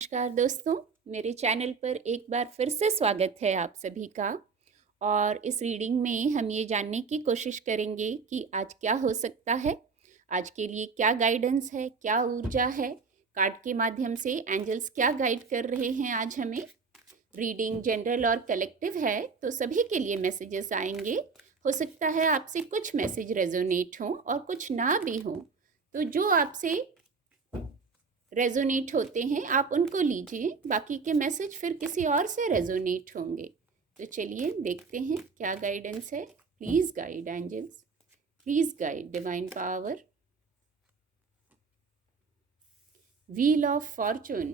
नमस्कार दोस्तों, मेरे चैनल पर एक बार फिर से स्वागत है आप सभी का। और इस रीडिंग में हम ये जानने की कोशिश करेंगे कि आज क्या हो सकता है, आज के लिए क्या गाइडेंस है, क्या ऊर्जा है। कार्ड के माध्यम से एंजल्स क्या गाइड कर रहे हैं आज हमें। रीडिंग जनरल और कलेक्टिव है, तो सभी के लिए मैसेजेस आएंगे। हो सकता है आपसे कुछ मैसेज रेजोनेट हों और कुछ ना भी हों, तो जो आपसे रेजोनेट होते हैं आप उनको लीजिए, बाकी के मैसेज फिर किसी और से रेजोनेट होंगे। तो चलिए देखते हैं क्या गाइडेंस है। Please guide angels, please guide divine power. Wheel of fortune,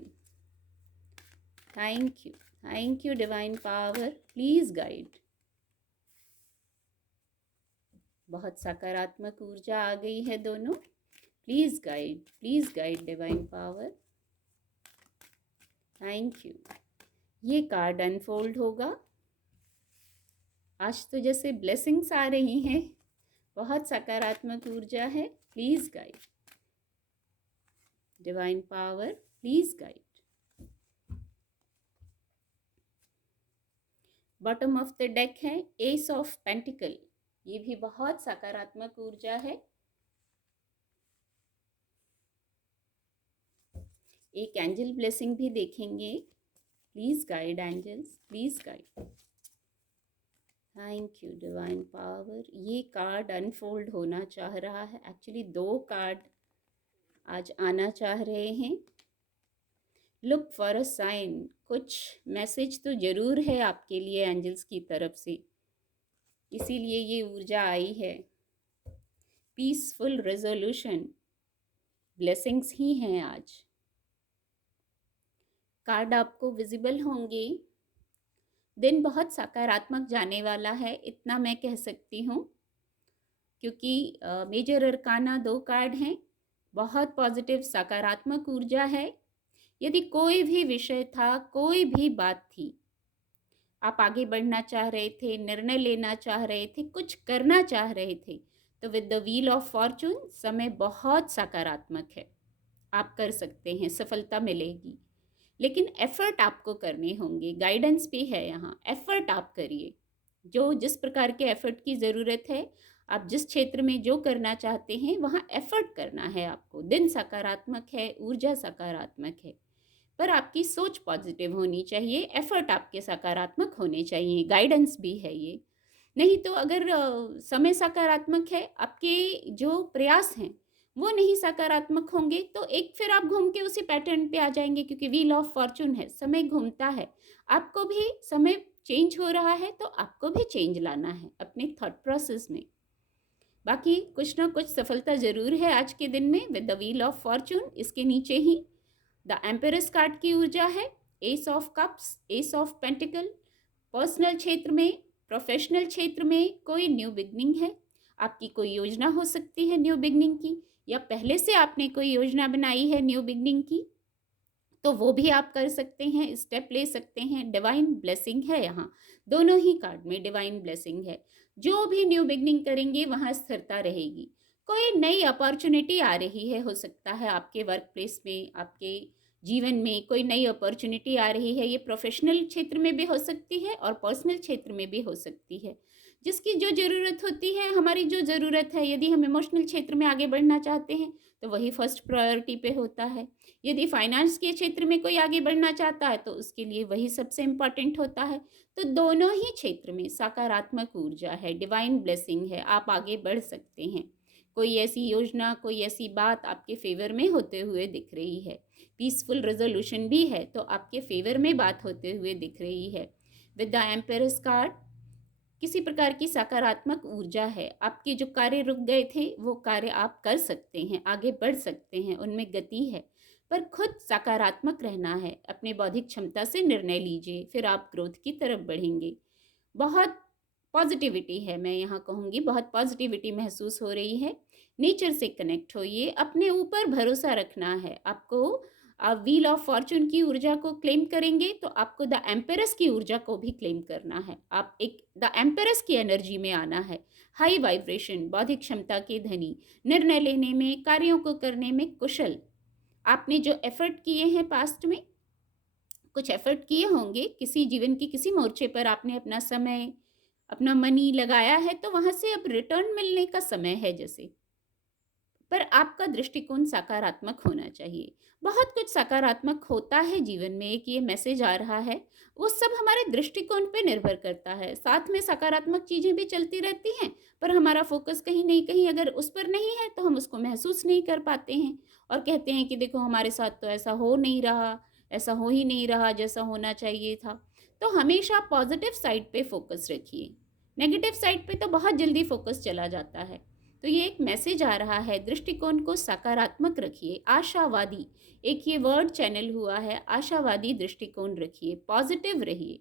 thank you divine power, please guide. बहुत सकारात्मक ऊर्जा आ गई है दोनों। Please guide divine power, thank you. ये कार्ड अनफोल्ड होगा। आज तो जैसे ब्लेसिंग्स आ रही हैं, बहुत सकारात्मक ऊर्जा है। Please guide divine power, please guide. Bottom of the deck है एस ऑफ पेंटिकल, ये भी बहुत सकारात्मक ऊर्जा है। एक एंजल ब्लेसिंग भी देखेंगे। Please guide angels, please guide. Thank you divine power. ये कार्ड अनफोल्ड होना चाह रहा है। एक्चुअली दो कार्ड आज आना चाह रहे हैं। लुक फॉर अ साइन, कुछ मैसेज तो ज़रूर है आपके लिए एंजल्स की तरफ से, इसीलिए ये ऊर्जा आई है। पीसफुल रेजोल्यूशन, ब्लेसिंग्स ही हैं आज। कार्ड आपको विजिबल होंगे। दिन बहुत सकारात्मक जाने वाला है, इतना मैं कह सकती हूँ, क्योंकि मेजर अरकाना दो कार्ड हैं। बहुत पॉजिटिव सकारात्मक ऊर्जा है। यदि कोई भी विषय था, कोई भी बात थी, आप आगे बढ़ना चाह रहे थे, निर्णय लेना चाह रहे थे, कुछ करना चाह रहे थे, तो with the wheel of Fortune समय बहुत सकारात्मक है। आप कर सकते हैं, सफलता मिलेगी, लेकिन एफर्ट आपको करने होंगे। गाइडेंस भी है यहाँ, एफर्ट आप करिए। जो जिस प्रकार के एफर्ट की ज़रूरत है, आप जिस क्षेत्र में जो करना चाहते हैं वहाँ एफर्ट करना है आपको। दिन सकारात्मक है, ऊर्जा सकारात्मक है, पर आपकी सोच पॉजिटिव होनी चाहिए, एफर्ट आपके सकारात्मक होने चाहिए। गाइडेंस भी है ये। नहीं तो अगर समय सकारात्मक है, आपके जो प्रयास हैं वो नहीं सकारात्मक होंगे, तो एक फिर आप घूम के उसी पैटर्न पे आ जाएंगे, क्योंकि व्हील ऑफ फॉर्चून है, समय घूमता है। आपको भी समय चेंज हो रहा है, तो आपको भी चेंज लाना है अपने थॉट प्रोसेस में। बाकी कुछ ना कुछ सफलता ज़रूर है आज के दिन में with the wheel of Fortune. इसके नीचे ही द एम्पेरस कार्ड की ऊर्जा है, S of cups, S of pentacle. Personal क्षेत्र में, प्रोफेशनल क्षेत्र में कोई न्यू बिगनिंग है। आपकी कोई योजना हो सकती है न्यू बिगनिंग की, या पहले से आपने कोई योजना बनाई है न्यू बिगनिंग की, तो वो भी आप कर सकते हैं, स्टेप ले सकते हैं। डिवाइन ब्लेसिंग है यहाँ, दोनों ही कार्ड में डिवाइन ब्लेसिंग है। जो भी न्यू बिगनिंग करेंगे वहाँ स्थिरता रहेगी। कोई नई अपॉर्चुनिटी आ रही है, हो सकता है आपके वर्क प्लेस में, आपके जीवन में कोई नई अपॉर्चुनिटी आ रही है। ये प्रोफेशनल क्षेत्र में भी हो सकती है और पर्सनल क्षेत्र में भी हो सकती है। जिसकी जो ज़रूरत होती है, हमारी जो ज़रूरत है, यदि हम इमोशनल क्षेत्र में आगे बढ़ना चाहते हैं तो वही फर्स्ट प्रायोरिटी पे होता है। यदि फाइनेंस के क्षेत्र में कोई आगे बढ़ना चाहता है तो उसके लिए वही सबसे इम्पॉर्टेंट होता है। तो दोनों ही क्षेत्र में सकारात्मक ऊर्जा है, डिवाइन ब्लेसिंग है, आप आगे बढ़ सकते हैं। कोई ऐसी योजना, कोई ऐसी बात आपके फेवर में होते हुए दिख रही है। पीसफुल रेजोल्यूशन भी है, तो आपके फेवर में बात होते हुए दिख रही है। विद द एम्पेरस कार्ड किसी प्रकार की सकारात्मक ऊर्जा है। आपके जो कार्य रुक गए थे वो कार्य आप कर सकते हैं, आगे बढ़ सकते हैं, उनमें गति है। पर खुद सकारात्मक रहना है, अपने बौद्धिक क्षमता से निर्णय लीजिए, फिर आप ग्रोथ की तरफ बढ़ेंगे। बहुत पॉजिटिविटी है, मैं यहाँ कहूँगी बहुत पॉजिटिविटी महसूस हो रही है। नेचर से कनेक्ट होइए, अपने ऊपर भरोसा रखना है आपको। आप व्हील ऑफ फॉर्चून की ऊर्जा को क्लेम करेंगे तो आपको द एम्पेरस की ऊर्जा को भी क्लेम करना है। आप एक द एम्पेरस की एनर्जी में आना है। हाई वाइब्रेशन, बौद्धिक क्षमता के धनी, निर्णय लेने में, कार्यों को करने में कुशल। आपने जो एफर्ट किए हैं पास्ट में, कुछ एफर्ट किए होंगे, किसी जीवन की किसी मोर्चे पर आपने अपना समय, अपना मनी लगाया है, तो वहाँ से अब रिटर्न मिलने का समय है जैसे। पर आपका दृष्टिकोण सकारात्मक होना चाहिए। बहुत कुछ सकारात्मक होता है जीवन में, एक ये मैसेज आ रहा है, वो सब हमारे दृष्टिकोण पे निर्भर करता है। साथ में सकारात्मक चीज़ें भी चलती रहती हैं, पर हमारा फ़ोकस कहीं नहीं कहीं अगर उस पर नहीं है, तो हम उसको महसूस नहीं कर पाते हैं और कहते हैं कि देखो हमारे साथ तो ऐसा हो नहीं रहा, ऐसा हो ही नहीं रहा जैसा होना चाहिए था। तो हमेशा पॉज़िटिव साइड पे फ़ोकस रखिए। नेगेटिव साइड पे तो बहुत जल्दी फ़ोकस चला जाता है। तो ये एक मैसेज आ रहा है, दृष्टिकोण को सकारात्मक रखिए, आशावादी, एक ये वर्ड चैनल हुआ है, आशावादी दृष्टिकोण रखिए, पॉजिटिव रहिए।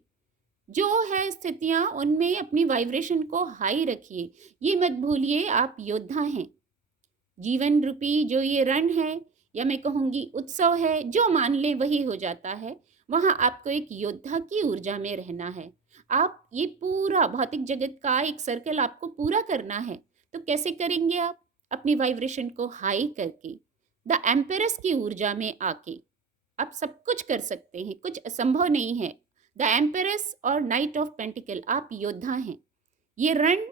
जो है स्थितियां उनमें अपनी वाइब्रेशन को हाई रखिए। ये मत भूलिए आप योद्धा हैं। जीवन रूपी जो ये रण है, या मैं कहूँगी उत्सव है, जो मान ले वही हो जाता है। वहाँ आपको एक योद्धा की ऊर्जा में रहना है। आप ये पूरा भौतिक जगत का एक सर्कल आपको पूरा करना है। तो कैसे करेंगे आप? अपनी वाइब्रेशन को हाई करके, द एम्पेरस की ऊर्जा में आके आप सब कुछ कर सकते हैं, कुछ असंभव नहीं है। द एम्पेरस और नाइट ऑफ पेंटिकल, आप योद्धा हैं। ये रण,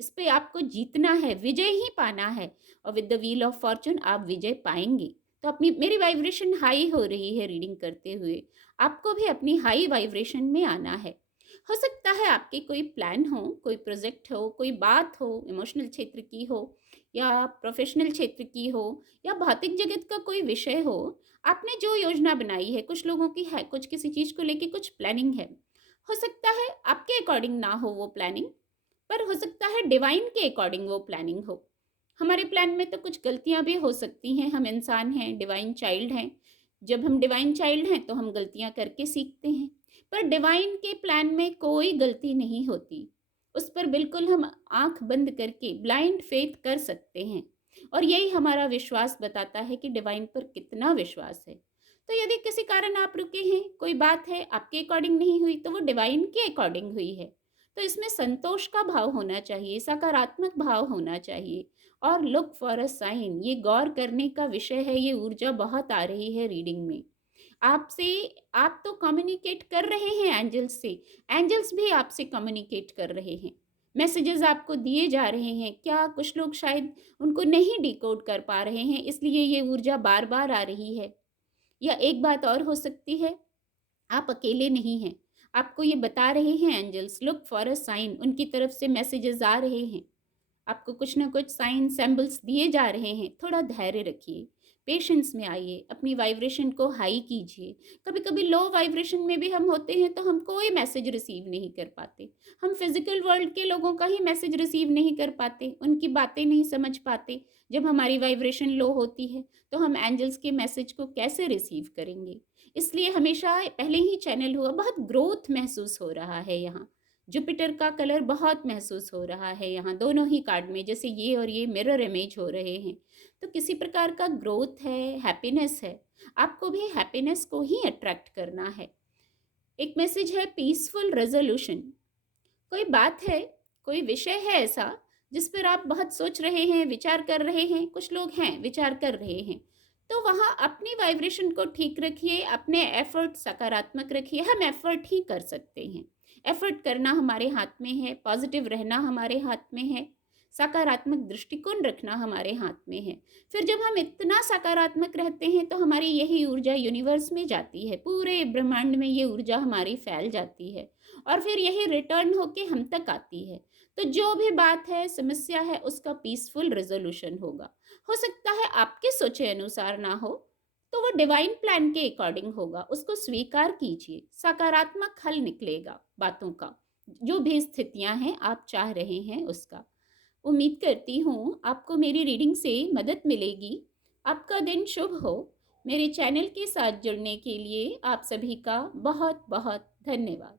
इस पे आपको जीतना है, विजय ही पाना है, और with the wheel of Fortune आप विजय पाएंगे। तो अपनी, मेरी वाइब्रेशन हाई हो रही है रीडिंग करते हुए, आपको भी अपनी हाई वाइब्रेशन में आना है। हो सकता है आपके कोई प्लान हो, कोई प्रोजेक्ट हो, कोई बात हो, इमोशनल क्षेत्र की हो या प्रोफेशनल क्षेत्र की हो या भौतिक जगत का कोई विषय हो। आपने जो योजना बनाई है, कुछ लोगों की है, कुछ किसी चीज़ को लेके कुछ प्लानिंग है। हो सकता है आपके अकॉर्डिंग ना हो वो प्लानिंग, पर हो सकता है डिवाइन के अकॉर्डिंग वो प्लानिंग हो। हमारे प्लान में तो कुछ गलतियां भी हो सकती हैं, हम इंसान हैं, डिवाइन चाइल्ड हैं। जब हम डिवाइन चाइल्ड हैं तो हम गलतियां करके सीखते हैं, पर डिवाइन के प्लान में कोई गलती नहीं होती। उस पर बिल्कुल हम आंख बंद करके ब्लाइंड फेथ कर सकते हैं, और यही हमारा विश्वास बताता है कि डिवाइन पर कितना विश्वास है। तो यदि किसी कारण आप रुके हैं, कोई बात है आपके अकॉर्डिंग नहीं हुई, तो वो डिवाइन के अकॉर्डिंग हुई है। तो इसमें संतोष का भाव होना चाहिए, सकारात्मक भाव होना चाहिए, और लुक फॉर अ साइन, ये गौर करने का विषय है। ये ऊर्जा बहुत आ रही है रीडिंग में आपसे। आप तो कम्युनिकेट कर रहे हैं एंजल्स से, एंजल्स भी आपसे कम्युनिकेट कर रहे हैं, मैसेजेस आपको दिए जा रहे हैं। क्या कुछ लोग शायद उनको नहीं डिकोड कर पा रहे हैं, इसलिए ये ऊर्जा बार बार आ रही है। या एक बात और हो सकती है, आप अकेले नहीं हैं। आपको ये बता रहे हैं angels, look for a sign, उनकी तरफ से मैसेजेस आ रहे हैं। आपको कुछ ना कुछ साइन सिंबल्स दिए जा रहे हैं। थोड़ा धैर्य रखिए, पेशेंस में आइए, अपनी वाइब्रेशन को हाई कीजिए। कभी कभी लो वाइब्रेशन में भी हम होते हैं, तो हम कोई मैसेज रिसीव नहीं कर पाते। हम फिजिकल वर्ल्ड के लोगों का ही मैसेज रिसीव नहीं कर पाते, उनकी बातें नहीं समझ पाते। जब हमारी वाइब्रेशन लो होती है, तो हम एंजल्स के मैसेज को कैसे रिसीव करेंगे? इसलिए हमेशा पहले ही चैनल हुआ, बहुत ग्रोथ महसूस हो रहा है यहाँ। जुपिटर का कलर बहुत महसूस हो रहा है यहाँ दोनों ही कार्ड में, जैसे ये और ये मिरर इमेज हो रहे हैं। तो किसी प्रकार का ग्रोथ है, हैप्पीनेस है। आपको भी हैप्पीनेस को ही अट्रैक्ट करना है। एक मैसेज है पीसफुल रेजोल्यूशन। कोई बात है, कोई विषय है ऐसा जिस पर आप बहुत सोच रहे हैं, विचार कर रहे हैं, कुछ लोग हैं विचार कर रहे हैं, तो वहाँ अपनी वाइब्रेशन को ठीक रखिए, अपने एफर्ट सकारात्मक रखिए। हम एफर्ट ही कर सकते हैं, एफर्ट करना हमारे हाथ में है, पॉजिटिव रहना हमारे हाथ में है, सकारात्मक दृष्टिकोण रखना हमारे हाथ में है। फिर जब हम इतना सकारात्मक रहते हैं, तो हमारी यही ऊर्जा यूनिवर्स में जाती है, पूरे ब्रह्मांड में ये ऊर्जा हमारी फैल जाती है, और फिर यही रिटर्न होके हम तक आती है। तो जो भी बात है, समस्या है, उसका पीसफुल रेजोल्यूशन होगा। हो सकता है आपके सोचे अनुसार ना हो, तो वो डिवाइन प्लान के अकॉर्डिंग होगा, उसको स्वीकार कीजिए, सकारात्मक हल निकलेगा बातों का, जो भी स्थितियां हैं आप चाह रहे हैं उसका। उम्मीद करती हूँ आपको मेरी रीडिंग से मदद मिलेगी। आपका दिन शुभ हो। मेरे चैनल के साथ जुड़ने के लिए आप सभी का बहुत बहुत धन्यवाद।